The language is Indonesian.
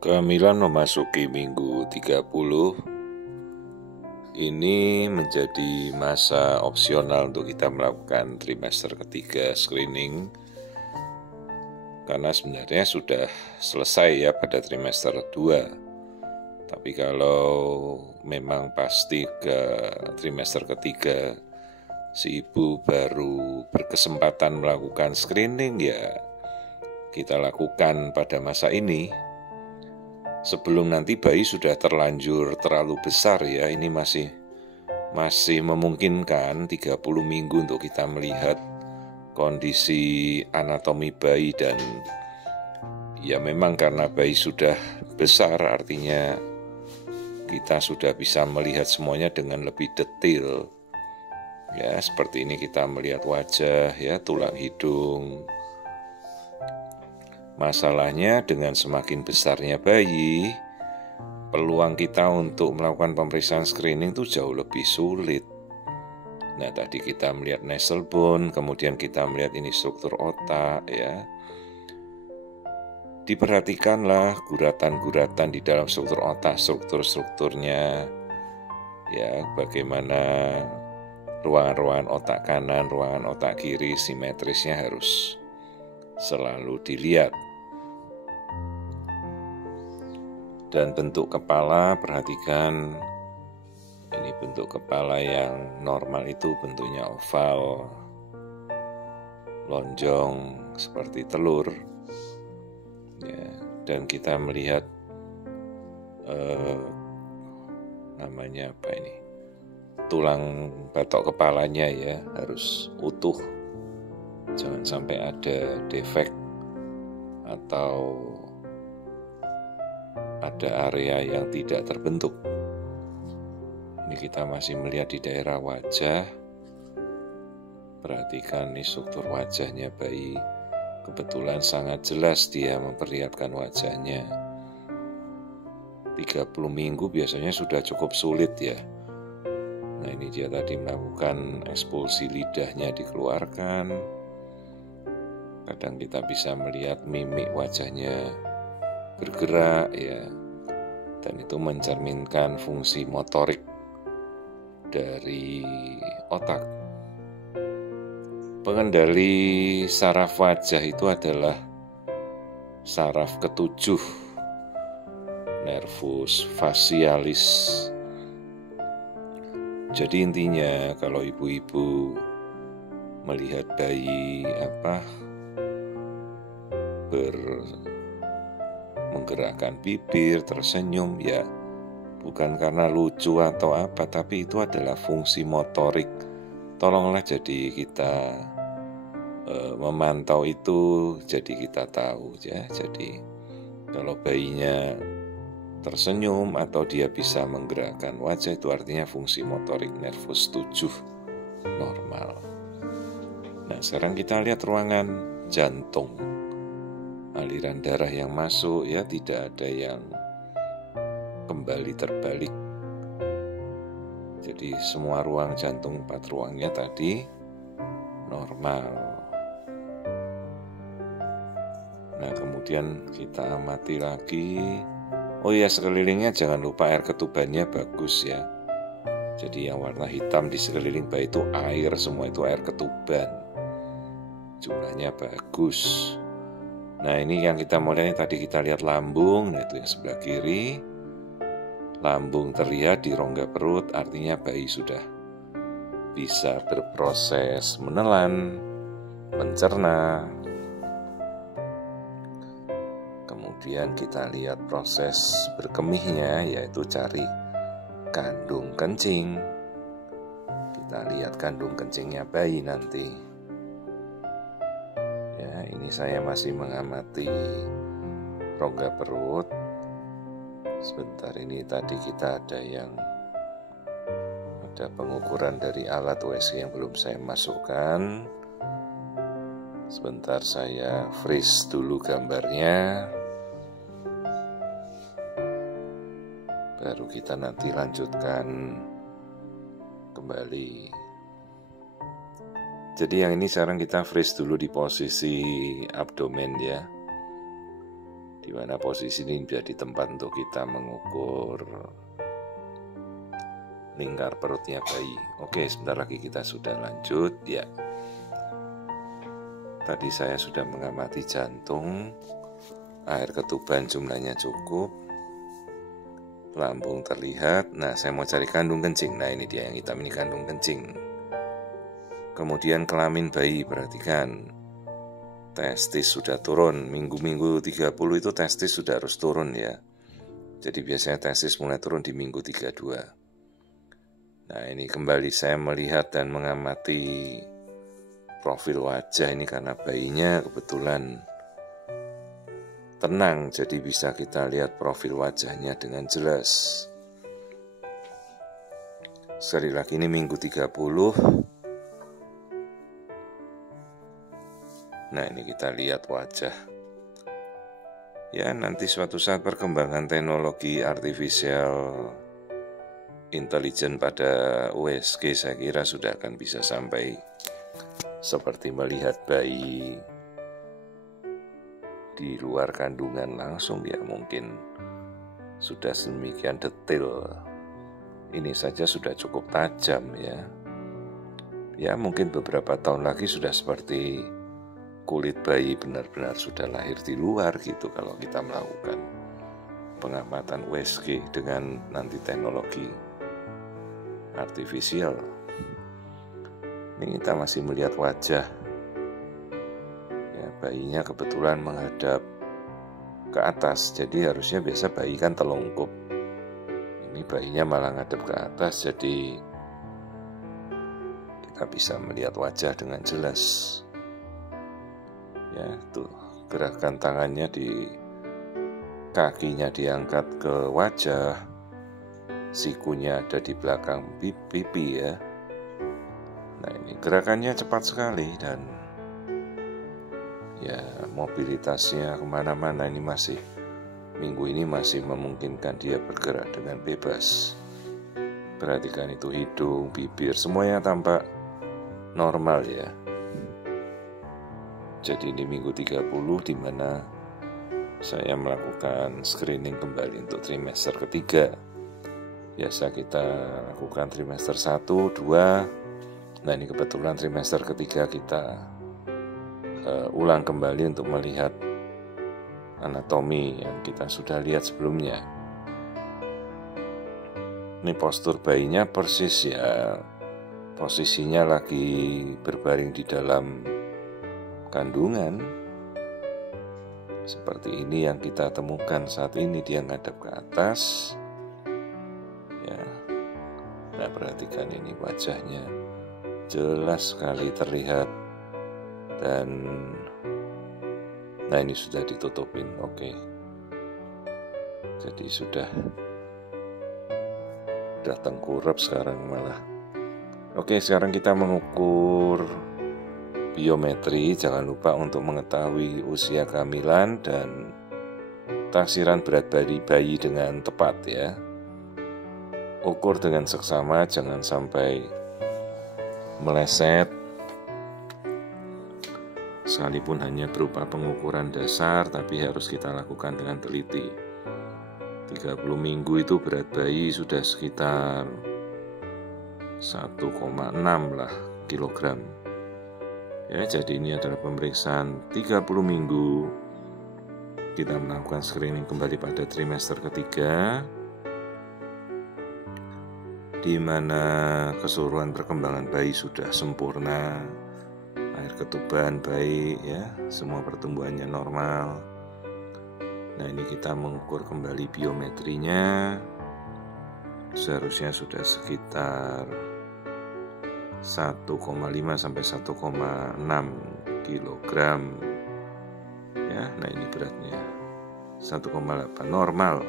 Kehamilan memasuki minggu 30. Ini menjadi masa opsional untuk kita melakukan trimester ketiga screening, karena sebenarnya sudah selesai ya pada trimester 2. Tapi kalau memang pasti ke trimester ketiga si ibu baru berkesempatan melakukan screening, ya kita lakukan pada masa ini. Sebelum nanti bayi sudah terlanjur terlalu besar ya, ini masih memungkinkan 30 minggu untuk kita melihat kondisi anatomi bayi. Dan ya memang karena bayi sudah besar, artinya kita sudah bisa melihat semuanya dengan lebih detail. Ya, seperti ini kita melihat wajah, ya, tulang hidung. Masalahnya dengan semakin besarnya bayi, peluang kita untuk melakukan pemeriksaan screening itu jauh lebih sulit. Nah, tadi kita melihat nasal bone, kemudian kita melihat ini struktur otak, ya. Diperhatikanlah guratan-guratan di dalam struktur otak, strukturnya, ya, bagaimana ruangan-ruangan otak kanan, ruangan otak kiri, simetrisnya harus selalu dilihat. Dan bentuk kepala, perhatikan ini bentuk kepala yang normal itu bentuknya oval, lonjong seperti telur, ya. Dan kita melihat namanya apa ini, tulang batok kepalanya ya harus utuh, jangan sampai ada defek atau ada area yang tidak terbentuk. Ini kita masih melihat di daerah wajah. Perhatikan nih struktur wajahnya bayi. Kebetulan sangat jelas dia memperlihatkan wajahnya. 30 minggu biasanya sudah cukup sulit ya. Nah, ini dia tadi melakukan ekspulsi lidahnya dikeluarkan. Kadang kita bisa melihat mimik wajahnya bergerak ya, dan itu mencerminkan fungsi motorik dari otak. Pengendali saraf wajah itu adalah saraf ketujuh, nervus facialis. Jadi intinya kalau ibu-ibu melihat bayi menggerakkan bibir, tersenyum, ya bukan karena lucu atau apa, tapi itu adalah fungsi motorik. Tolonglah jadi kita memantau itu, jadi kita tahu ya. Jadi kalau bayinya tersenyum atau dia bisa menggerakkan wajah, itu artinya fungsi motorik nervus 7 normal. Nah, sekarang kita lihat ruangan jantung. Aliran darah yang masuk ya, tidak ada yang kembali terbalik. Jadi semua ruang jantung 4 ruangnya tadi normal. Nah, kemudian kita amati lagi. Oh ya, sekelilingnya jangan lupa air ketubannya bagus ya. Jadi yang warna hitam di sekeliling bayi itu air, semua itu air ketuban. Jumlahnya bagus. Nah, ini yang kita mau lihat, tadi kita lihat lambung, nah itu yang sebelah kiri. Lambung terlihat di rongga perut, artinya bayi sudah bisa berproses menelan, mencerna. Kemudian kita lihat proses berkemihnya, yaitu cari kandung kencing. Kita lihat kandung kencingnya bayi nanti. Ya, ini saya masih mengamati rongga perut. Sebentar, ini tadi kita ada pengukuran dari alat USG yang belum saya masukkan. Sebentar, saya freeze dulu gambarnya. Baru kita nanti lanjutkan kembali. Jadi yang ini sekarang kita freeze dulu di posisi abdomen ya. Di mana posisi ini menjadi tempat untuk kita mengukur lingkar perutnya bayi. Oke, sebentar lagi kita sudah lanjut ya. Tadi saya sudah mengamati jantung, air ketuban jumlahnya cukup, lambung terlihat. Nah, saya mau cari kandung kencing. Nah, ini dia yang hitam, ini kandung kencing. Kemudian kelamin bayi, perhatikan. Testis sudah turun, minggu 30 itu testis sudah harus turun ya. Jadi biasanya testis mulai turun di minggu 32. Nah, ini kembali saya melihat dan mengamati profil wajah ini karena bayinya kebetulan tenang, jadi bisa kita lihat profil wajahnya dengan jelas. Sekali lagi ini minggu 30. Nah, ini kita lihat wajah. Ya, nanti suatu saat perkembangan teknologi artificial intelligence pada USG saya kira sudah akan bisa sampai seperti melihat bayi di luar kandungan langsung ya, mungkin sudah sedemikian detail. Ini saja sudah cukup tajam ya. Ya, mungkin beberapa tahun lagi sudah seperti kulit bayi benar-benar sudah lahir di luar gitu kalau kita melakukan pengamatan USG dengan nanti teknologi artifisial. Ini kita masih melihat wajah ya, bayinya kebetulan menghadap ke atas, jadi harusnya biasa bayi kan telungkup. Ini bayinya malah ngadep ke atas, jadi kita bisa melihat wajah dengan jelas. Ya, tuh gerakan tangannya kakinya diangkat ke wajah, sikunya ada di belakang pipi ya. Nah, ini gerakannya cepat sekali dan ya mobilitasnya kemana-mana. Ini minggu ini masih memungkinkan dia bergerak dengan bebas. Perhatikan itu hidung, bibir, semuanya tampak normal ya. Jadi ini minggu 30 di mana saya melakukan screening kembali untuk trimester ketiga. Biasa kita lakukan trimester 1, 2. Nah, ini kebetulan trimester ketiga kita ulang kembali untuk melihat anatomi yang kita sudah lihat sebelumnya. Ini postur bayinya persis ya. Posisinya lagi berbaring di dalam kandungan. Seperti ini yang kita temukan saat ini, dia ngadap ke atas ya. Nah, perhatikan ini wajahnya jelas sekali terlihat dan nah ini sudah ditutupin. Oke. Jadi sudah tengkurap sekarang malah. Oke, sekarang kita mengukur biometri. Jangan lupa untuk mengetahui usia kehamilan dan taksiran berat bayi dengan tepat ya. Ukur dengan seksama, jangan sampai meleset. Sekalipun hanya berupa pengukuran dasar, tapi harus kita lakukan dengan teliti. 30 minggu itu berat bayi sudah sekitar 1,6 lah kilogram. Ya, jadi ini adalah pemeriksaan 30 minggu. Kita melakukan screening kembali pada trimester ketiga, di mana keseluruhan perkembangan bayi sudah sempurna. Air ketuban baik ya, semua pertumbuhannya normal. Nah, ini kita mengukur kembali biometrinya. Seharusnya sudah sekitar 1,5 sampai 1,6 kilogram ya. Nah, ini beratnya 1,8 normal.